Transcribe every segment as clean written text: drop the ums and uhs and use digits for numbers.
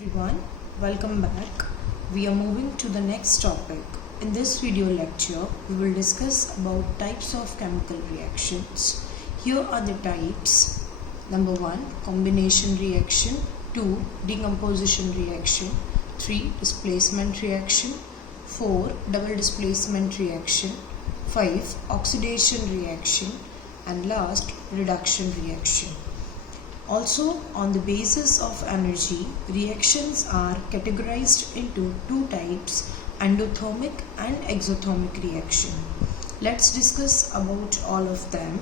Everyone, welcome back. We are moving to the next topic. In this video lecture, we will discuss about types of chemical reactions. Here are the types. Number 1, combination reaction. 2, decomposition reaction. 3, displacement reaction. 4, double displacement reaction. 5, oxidation reaction. And last, reduction reaction. Also, on the basis of energy, reactions are categorized into two types, endothermic and exothermic reaction. Let's discuss about all of them.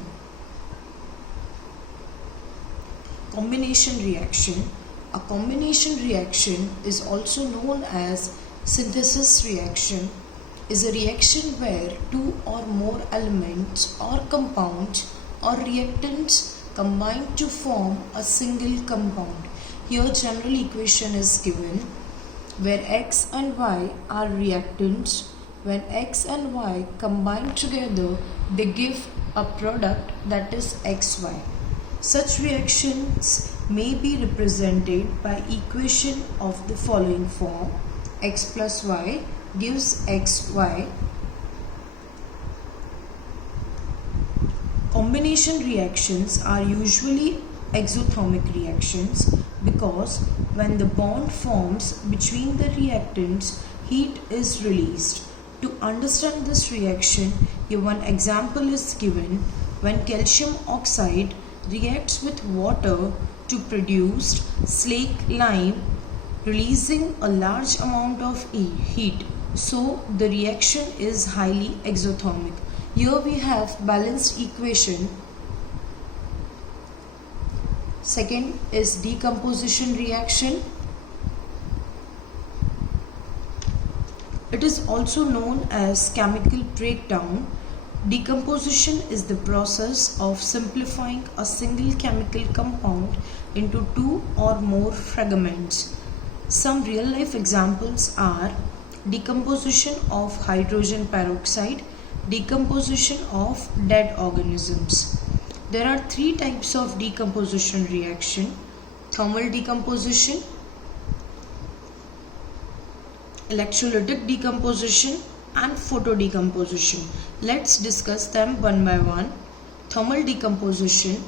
Combination reaction. A combination reaction is also known as synthesis reaction, is a reaction where two or more elements or compounds or reactants combine to form a single compound. Here general equation is given where X and Y are reactants. When X and Y combine together, they give a product that is XY. Such reactions may be represented by equation of the following form. X plus Y gives XY. Combination reactions are usually exothermic reactions because when the bond forms between the reactants, heat is released. To understand this reaction, here one example is given when calcium oxide reacts with water to produce slaked lime, releasing a large amount of heat. So the reaction is highly exothermic. Here we have balanced equation. Second is decomposition reaction. It is also known as chemical breakdown. Decomposition is the process of simplifying a single chemical compound into two or more fragments. Some real-life examples are decomposition of hydrogen peroxide, decomposition of dead organisms. There are three types of decomposition reaction: thermal decomposition, electrolytic decomposition, and photodecomposition. Let's discuss them one by one. Thermal decomposition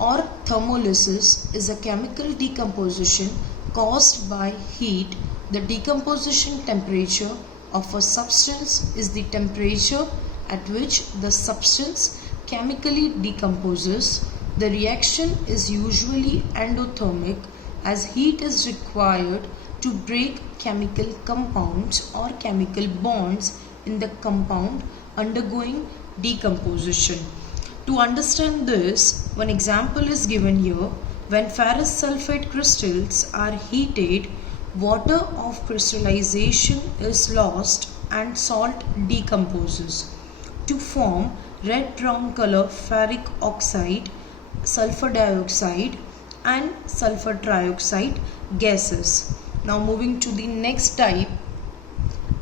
or thermolysis is a chemical decomposition caused by heat. The decomposition temperature of a substance is the temperature at which the substance chemically decomposes. The reaction is usually endothermic as heat is required to break chemical compounds or chemical bonds in the compound undergoing decomposition. To understand this, one example is given here. When ferrous sulfate crystals are heated, water of crystallization is lost and salt decomposes to form red-brown color ferric oxide, sulfur dioxide and sulfur trioxide gases. Now moving to the next type,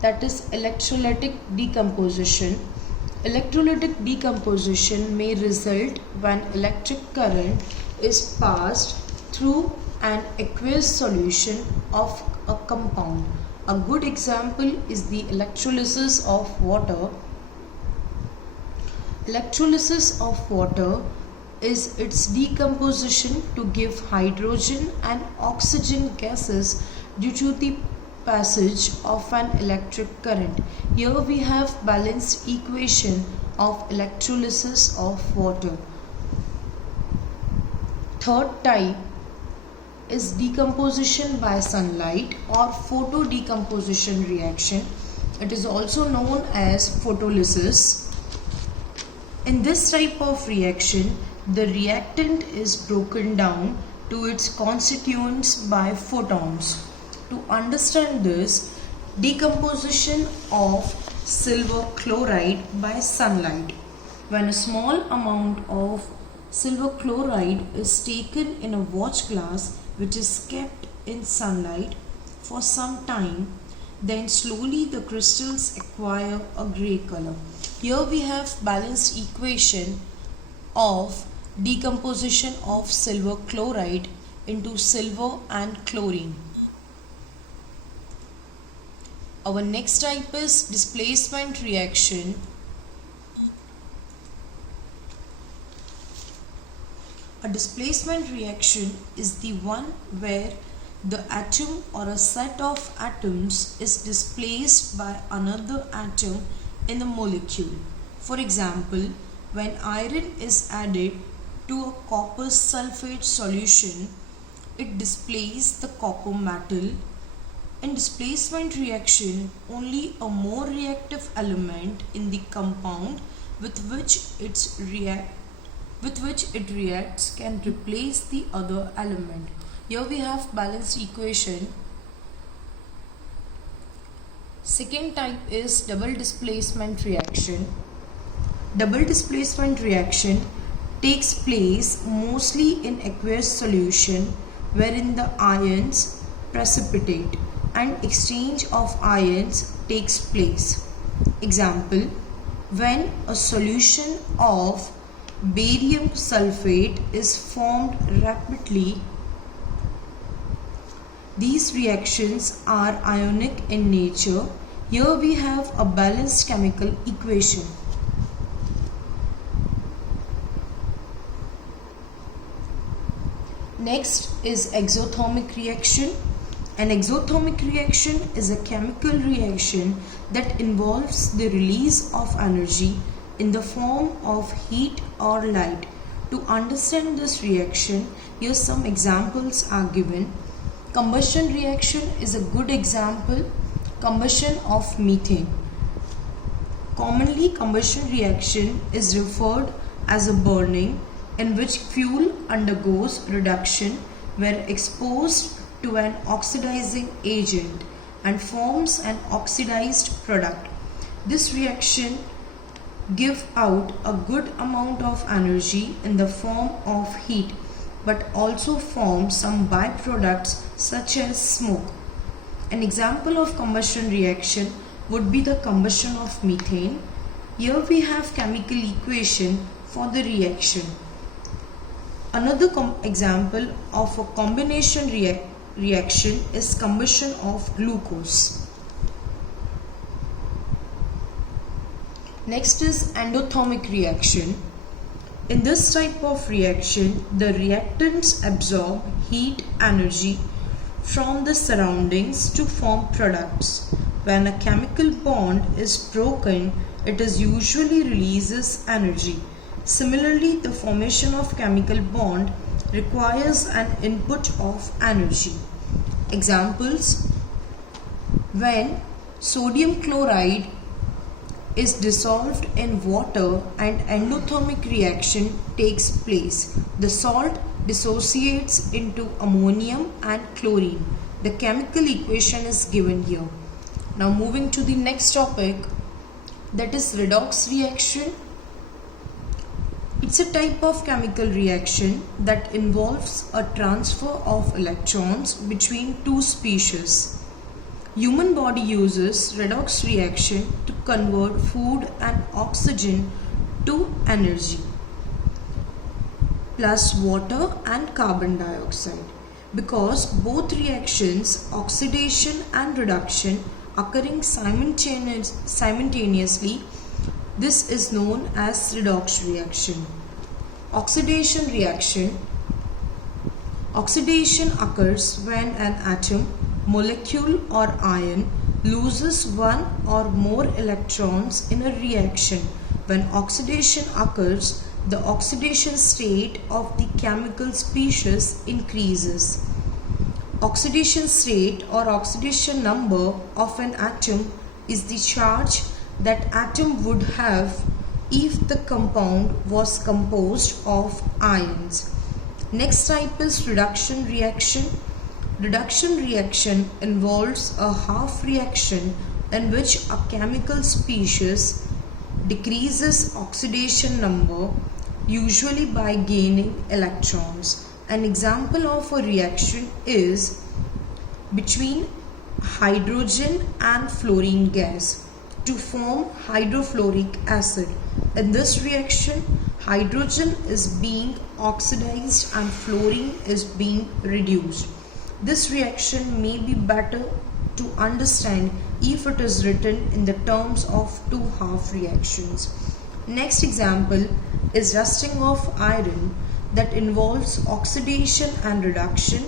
that is electrolytic decomposition. Electrolytic decomposition may result when electric current is passed through an aqueous solution of a compound. A good example is the electrolysis of water. Electrolysis of water is its decomposition to give hydrogen and oxygen gases due to the passage of an electric current. Here we have balanced equation of electrolysis of water. Third type is decomposition by sunlight or photodecomposition reaction. It is also known as photolysis. In this type of reaction, the reactant is broken down to its constituents by photons. To understand this, decomposition of silver chloride by sunlight. When a small amount of silver chloride is taken in a watch glass which is kept in sunlight for some time, then slowly the crystals acquire a grey color. Here we have balanced equation of decomposition of silver chloride into silver and chlorine. Our next type is displacement reaction. A displacement reaction is the one where the atom or a set of atoms is displaced by another atom in a molecule. For example, when iron is added to a copper sulfate solution, it displaces the copper metal. In displacement reaction, only a more reactive element in the compound with which it reacts can replace the other element. Here we have balanced equation. Second type is double displacement reaction. Double displacement reaction takes place mostly in aqueous solution wherein the ions precipitate and exchange of ions takes place. Example, when a solution of barium sulfate is formed rapidly, these reactions are ionic in nature. Here we have a balanced chemical equation. Next is exothermic reaction. An exothermic reaction is a chemical reaction that involves the release of energy in the form of heat or light. To understand this reaction, here some examples are given. Combustion reaction is a good example. Combustion of methane. Commonly, combustion reaction is referred as a burning in which fuel undergoes reduction where exposed to an oxidizing agent and forms an oxidized product. This reaction gives out a good amount of energy in the form of heat but also forms some byproducts such as smoke. An example of combustion reaction would be the combustion of methane. Here we have chemical equation for the reaction. Another example of a combination reaction is combustion of glucose. Next is endothermic reaction. In this type of reaction, the reactants absorb heat energy from the surroundings to form products. When a chemical bond is broken, it usually releases energy. Similarly, the formation of chemical bond requires an input of energy. Examples: when sodium chloride is dissolved in water and endothermic reaction takes place, the salt dissociates into ammonium and chlorine. The chemical equation is given here. Now moving to the next topic, that is redox reaction. It's a type of chemical reaction that involves a transfer of electrons between two species. Human body uses redox reaction to convert food and oxygen to energy, plus water and carbon dioxide. Because both reactions, oxidation and reduction, occurring simultaneously, this is known as redox reaction. Oxidation reaction. Oxidation occurs when an atom, molecule or ion loses one or more electrons in a reaction. When oxidation occurs, the oxidation state of the chemical species increases. Oxidation state or oxidation number of an atom is the charge that atom would have if the compound was composed of ions. Next type is reduction reaction. Reduction reaction involves a half reaction in which a chemical species decreases oxidation number, usually by gaining electrons. An example of a reaction is between hydrogen and fluorine gas to form hydrofluoric acid. In this reaction, hydrogen is being oxidized and fluorine is being reduced. This reaction may be better to understand if it is written in the terms of two half reactions. Next example is rusting of iron that involves oxidation and reduction.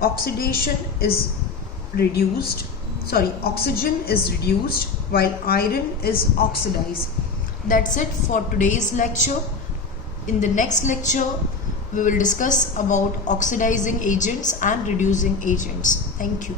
Oxidation is reduced, oxygen is reduced while iron is oxidized. That's it for today's lecture. In the next lecture, we will discuss about oxidizing agents and reducing agents. Thank you.